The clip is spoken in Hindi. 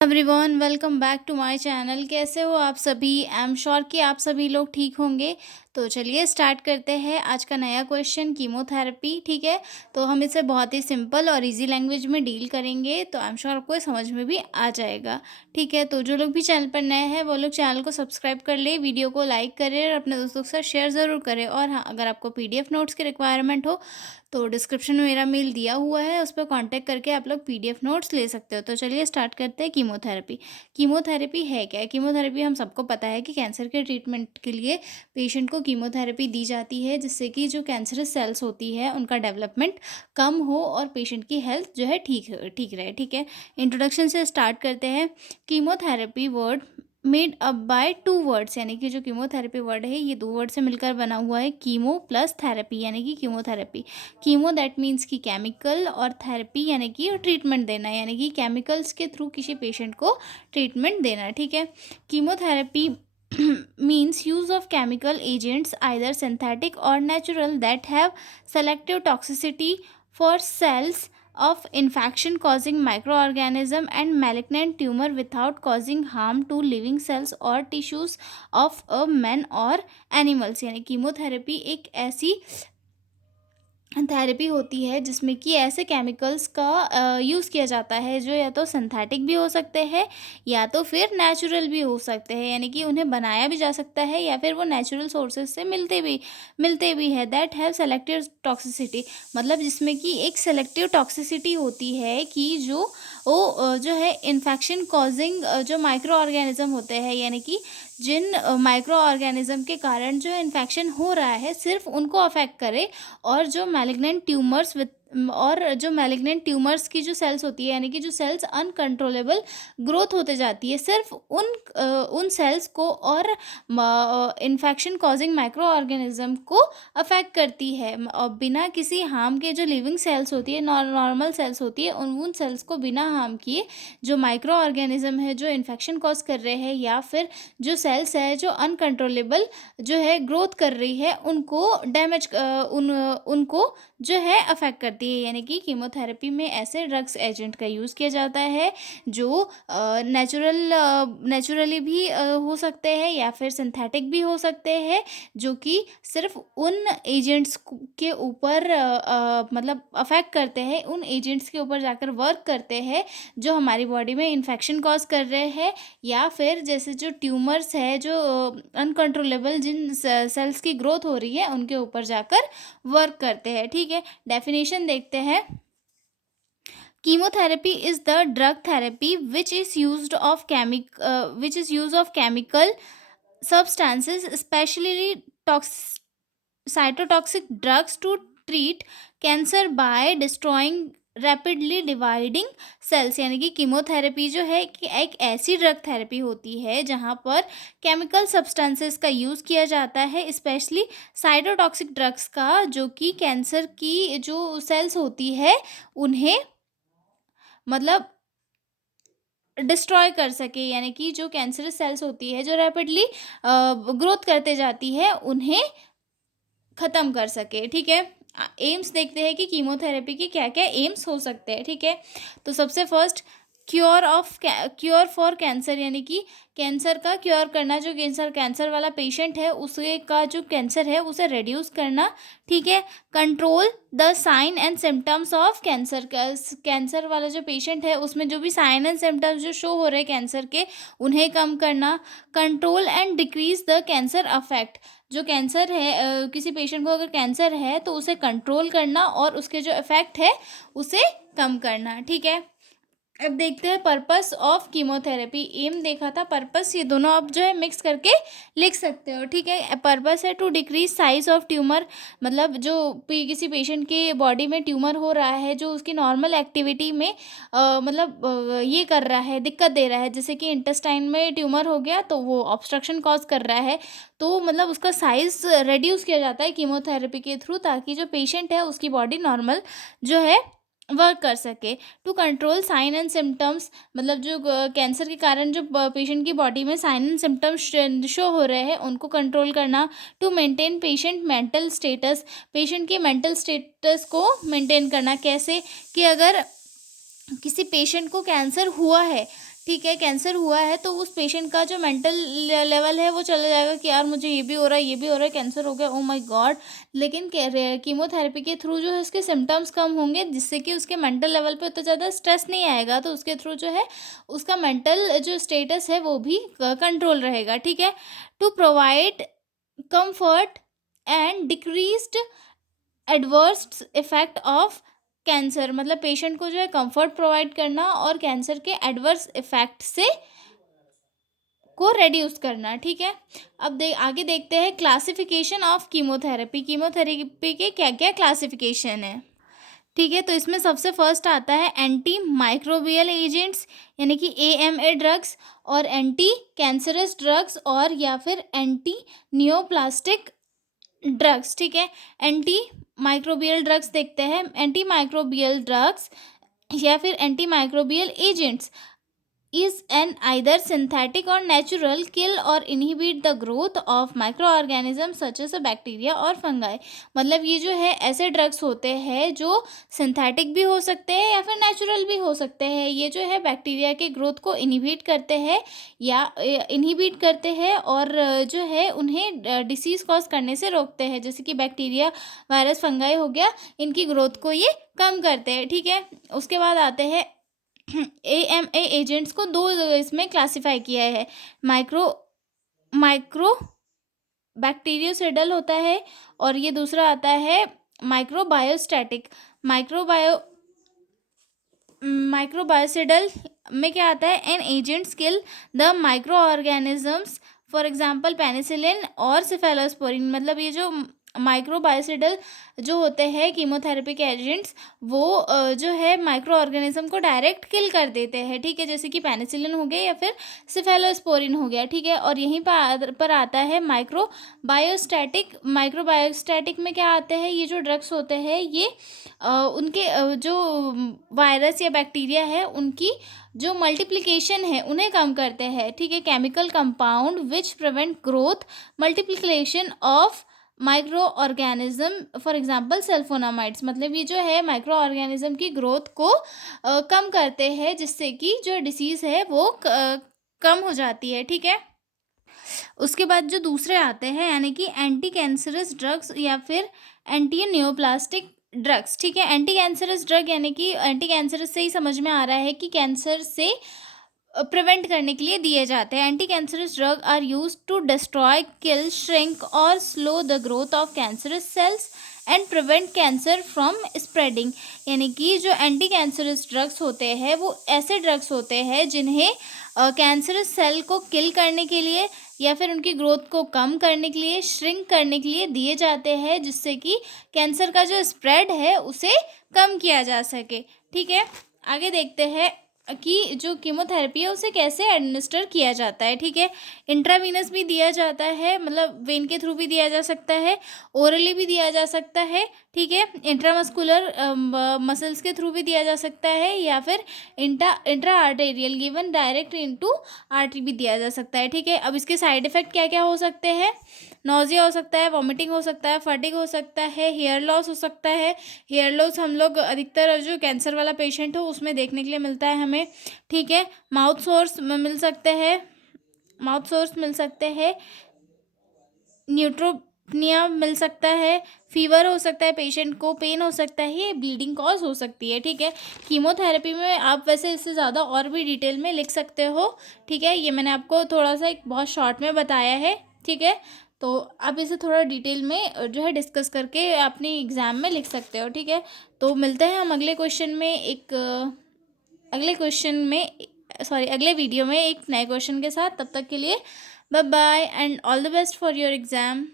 Everyone, welcome back to my channel. कैसे हो आप सभी? आई एम श्योर कि आप सभी लोग ठीक होंगे। तो चलिए स्टार्ट करते हैं आज का नया क्वेश्चन, कीमोथेरेपी। ठीक है, तो हम इसे बहुत ही सिंपल और इजी लैंग्वेज में डील करेंगे, तो आई एम श्योर आपको समझ में भी आ जाएगा। ठीक है, तो जो लोग भी चैनल पर नए हैं वो लोग चैनल को सब्सक्राइब कर ले, वीडियो को लाइक करें और अपने दोस्तों के साथ शेयर ज़रूर करें। और हाँ, अगर आपको पीडीएफ नोट्स की रिक्वायरमेंट हो तो डिस्क्रिप्शन में मेरा मेल दिया हुआ है, उस पर कांटेक्ट करके आप लोग पीडीएफ नोट्स ले सकते हो। तो चलिए स्टार्ट करते हैं। कीमोथेरेपी। कीमोथेरेपी है क्या? कीमोथेरेपी हम सबको पता है कि कैंसर के ट्रीटमेंट के लिए पेशेंट को कीमोथेरेपी दी जाती है, जिससे कि जो कैंसरस सेल्स होती है उनका डेवलपमेंट कम हो और पेशेंट की हेल्थ जो है ठीक ठीक रहे। ठीक है, इंट्रोडक्शन से स्टार्ट करते हैं। Chemotherapy word made up by two words, यानी कि जो कीमोथेरेपी वर्ड है ये दो वर्ड से मिलकर बना हुआ है। कीमो प्लस थेरेपी यानी कि कीमोथेरेपी। कीमो दैट मीन्स कि केमिकल, और थेरेपी यानी कि ट्रीटमेंट देना, यानी कि केमिकल्स के थ्रू किसी पेशेंट को ट्रीटमेंट देना। ठीक है, chemotherapy means use of chemical agents, either synthetic or natural, that have selective toxicity for cells of infection causing microorganism and malignant tumor without causing harm to living cells or tissues of a man or animals। यानी कीमोथेरेपी एक ऐसी थेरेपी होती है जिसमें कि ऐसे केमिकल्स का यूज़ किया जाता है जो या तो सिंथेटिक भी हो सकते हैं या तो फिर नेचुरल भी हो सकते हैं, यानी कि उन्हें बनाया भी जा सकता है या फिर वो नेचुरल सोर्सेज से मिलते भी है। दैट हैव सेलेक्टिव टॉक्सिसिटी, मतलब जिसमें कि एक सेलेक्टिव टॉक्सिसिटी होती है कि जो है इन्फेक्शन कॉजिंग जो माइक्रो ऑर्गेनिज्म होते हैं, यानी कि जिन माइक्रो ऑर्गेनिज्म के कारण जो इन्फेक्शन हो रहा है सिर्फ उनको अफेक्ट करे, और जो मैलिग्नेंट ट्यूमर्स की जो सेल्स होती है, यानी कि जो सेल्स अनकंट्रोलेबल ग्रोथ होते जाती है, सिर्फ उन सेल्स को और इन्फेक्शन कॉजिंग माइक्रो ऑर्गेनिज्म को अफेक्ट करती है। और बिना किसी हार्म के जो लिविंग सेल्स होती है, नॉर्मल सेल्स होती है, उन सेल्स को बिना हार्म किए जो माइक्रो ऑर्गेनिज्म है जो इन्फेक्शन कॉज कर रहे हैं, या फिर जो सेल्स है जो अनकंट्रोलेबल जो है ग्रोथ कर रही है, उनको उनको जो है अफेक्ट करती है। यानी कि कीमोथेरेपी में ऐसे ड्रग्स एजेंट का यूज़ किया जाता है जो नेचुरली भी हो सकते हैं या फिर सिंथेटिक भी हो सकते हैं, जो कि सिर्फ उन एजेंट्स के ऊपर मतलब अफेक्ट करते हैं, उन एजेंट्स के ऊपर जाकर वर्क करते हैं जो हमारी बॉडी में इन्फेक्शन कॉज कर रहे हैं, या फिर जैसे जो ट्यूमर्स है जो अनकंट्रोलेबल जिन सेल्स की ग्रोथ हो रही है उनके ऊपर जाकर वर्क करते हैं। ठीक है, डेफिनेशन देखते हैं। Chemotherapy is the drug therapy which is used of chemical substances, especially cytotoxic drugs, to treat cancer by destroying rapidly dividing cells. यानी कि कीमोथेरेपी जो है कि एक ऐसी ड्रग थेरेपी होती है जहाँ पर केमिकल सब्सटेंसेस का यूज़ किया जाता है, स्पेशली साइटोटॉक्सिक ड्रग्स का, जो कि कैंसर की जो सेल्स होती है उन्हें मतलब डिस्ट्रॉय कर सके, यानी कि जो कैंसरस सेल्स होती है जो रैपिडली ग्रोथ करते जाती है उन्हें ख़त्म कर सके। ठीक है, एम्स देखते हैं कि कीमोथेरेपी के क्या क्या एम्स हो सकते हैं। ठीक है, तो सबसे फर्स्ट क्योर फॉर कैंसर, यानी कि कैंसर का क्योर करना, जो कैंसर वाला पेशेंट है उसके का जो कैंसर है उसे रिड्यूस करना। ठीक है, control the sign and symptoms of cancer, cancer वाला जो पेशेंट है उसमें जो भी साइन एंड सिम्टम्स जो शो हो रहे हैं कैंसर के उन्हें कम करना। Control and decrease the cancer affect, जो कैंसर है किसी पेशेंट को अगर कैंसर है तो उसे कंट्रोल करना और उसके जो इफ़ेक्ट है उसे कम करना। ठीक है, अब देखते हैं पर्पस ऑफ कीमोथेरेपी। एम देखा था, पर्पस, ये दोनों आप जो है मिक्स करके लिख सकते हो। ठीक है, पर्पस है to decrease size of tumour, मतलब जो किसी पेशेंट के बॉडी में ट्यूमर हो रहा है जो उसकी नॉर्मल एक्टिविटी में ये कर रहा है, दिक्कत दे रहा है, जैसे कि इंटेस्टाइन में ट्यूमर हो गया तो वो ऑब्स्ट्रक्शन कॉज कर रहा है, तो मतलब उसका साइज रिड्यूस किया जाता है कीमोथेरेपी के थ्रू, ताकि जो पेशेंट है उसकी बॉडी नॉर्मल जो है वर्क कर सके। To control sign and symptoms, मतलब जो कैंसर के कारण जो पेशेंट की बॉडी में साइन एंड सिम्टम्स शो हो रहे हैं उनको कंट्रोल करना। To maintain patient mental status, patient के मेंटल स्टेटस को मेंटेन करना। कैसे कि अगर किसी पेशेंट को कैंसर हुआ है, ठीक है, कैंसर हुआ है तो उस पेशेंट का जो मेंटल लेवल है वो चला जाएगा कि यार मुझे ये भी हो रहा है, ये भी हो रहा है, कैंसर हो गया, ओह माय गॉड। लेकिन कीमोथेरेपी के थ्रू जो है उसके सिम्टम्स कम होंगे, जिससे कि उसके मेंटल लेवल पे उतना ज़्यादा स्ट्रेस नहीं आएगा, तो उसके थ्रू जो है उसका मेंटल जो स्टेटस है वो भी कंट्रोल रहेगा। ठीक है, to provide comfort and decreased adverse effect of cancer, मतलब पेशेंट को जो है कंफर्ट प्रोवाइड करना और कैंसर के एडवर्स इफेक्ट से को रेड्यूस करना। ठीक है, अब आगे देखते हैं क्लासिफिकेशन ऑफ कीमोथेरेपी। कीमोथेरेपी के क्या क्या क्लासिफिकेशन है। ठीक है, तो इसमें सबसे फर्स्ट आता है एंटी माइक्रोबियल एजेंट्स, यानी कि AMA ड्रग्स, और एंटी कैंसरस ड्रग्स, और या फिर एंटी नियोप्लास्टिक ड्रग्स। ठीक है, एंटी माइक्रोबियल ड्रग्स देखते हैं। एंटी माइक्रोबियल ड्रग्स या फिर anti microbial agents is an either synthetic or natural kill or inhibit the growth of microorganisms such as a bacteria और fungi। मतलब ये जो है ऐसे ड्रग्स होते हैं जो सिंथेटिक भी हो सकते हैं या फिर नेचुरल भी हो सकते हैं। ये जो है बैक्टीरिया के ग्रोथ को इनहिबिट करते हैं या इनहिबिट करते हैं और जो है उन्हें डिसीज़ कॉज करने से रोकते हैं, जैसे कि बैक्टीरिया, वायरस, फंगाई हो गया, इनकी ग्रोथ को ये कम करते हैं। ठीक है, उसके बाद आते हैं AMA एजेंट्स को दो इसमें क्लासिफाई किया है। माइक्रो माइक्रो बैक्टीरियोसिडल होता है और ये दूसरा आता है माइक्रोबायोस्टैटिक। माइक्रोबायोसिडल में क्या आता है, an agents kill the micro organisms, for example penicillin और सिफेलोस्पोरिन। मतलब ये जो माइक्रोबायोसिडल जो होते हैं कीमोथेरेपी के एजेंट्स, वो जो है माइक्रो ऑर्गेनिज्म को डायरेक्ट किल कर देते हैं। ठीक है, जैसे कि पेनिसिलिन हो गया या फिर सिफेलोस्पोरिन हो गया। ठीक है, और यहीं पर आता है माइक्रोबायोस्टैटिक। माइक्रोबायोस्टैटिक में क्या आते हैं, ये जो ड्रग्स होते हैं ये उनके जो वायरस या बैक्टीरिया है उनकी जो मल्टीप्लिकेशन है उन्हें कम करते हैं। ठीक है, chemical compound which prevent growth multiplication of micro organism, for example sulphonamides. मतलब ये जो है माइक्रो ऑर्गेनिज्म की ग्रोथ को कम करते हैं, जिससे कि जो डिसीज़ है वो कम हो जाती है। ठीक है, उसके बाद जो दूसरे आते हैं यानी कि एंटी कैंसरस ड्रग्स या फिर एंटी नियोप्लास्टिक ड्रग्स। ठीक है, एंटी कैंसरस ड्रग यानी कि एंटी कैंसरस से ही समझ में आ रहा है कि कैंसर से प्रिवेंट करने के लिए दिए जाते हैं। Anti cancerous drug are use to destroy, kill, shrink और slow the growth of cancerous cells and prevent cancer from spreading. यानी कि जो एंटी कैंसरस ड्रग्स होते हैं वो ऐसे ड्रग्स होते हैं जिन्हें कैंसरस सेल को किल करने के लिए या फिर उनकी ग्रोथ को कम करने के लिए, श्रिंक करने के लिए दिए जाते हैं, जिससे कि कैंसर का जो स्प्रेड है उसे कम किया जा सके। ठीक है, आगे देखते हैं कि जो कीमोथेरेपी है उसे कैसे एडमिनिस्टर किया जाता है। ठीक है, इंट्रावीनस भी दिया जाता है, मतलब वेन के थ्रू भी दिया जा सकता है, ओरली भी दिया जा सकता है। ठीक है, इंट्रामस्कुलर मसल्स के थ्रू भी दिया जा सकता है, या फिर intra arterial given direct into artery भी दिया जा सकता है। ठीक है, अब इसके साइड इफ़ेक्ट क्या क्या हो सकते हैं, नोज़िया हो सकता है, वॉमिटिंग हो सकता है, फटीग हो सकता है, हेयर लॉस हो सकता है। हेयर लॉस हम लोग अधिकतर जो कैंसर वाला पेशेंट हो उसमें देखने के लिए मिलता है हमें। ठीक है, माउथ सोर्स मिल सकते हैं, न्यूट्रोपनिया मिल सकता है, फीवर हो सकता है पेशेंट को, पेन हो सकता है, ये ब्लीडिंग कॉज हो सकती है। ठीक है, कीमोथेरेपी में आप वैसे इससे ज़्यादा और भी डिटेल में लिख सकते हो। ठीक है, ये मैंने आपको थोड़ा सा एक बहुत शॉर्ट में बताया है। ठीक है, तो आप इसे थोड़ा डिटेल में जो है डिस्कस करके अपनी एग्ज़ाम में लिख सकते हो। ठीक है, तो मिलते हैं हम अगले क्वेश्चन में अगले वीडियो में एक नए क्वेश्चन के साथ। तब तक के लिए bye bye and all the best for your exam.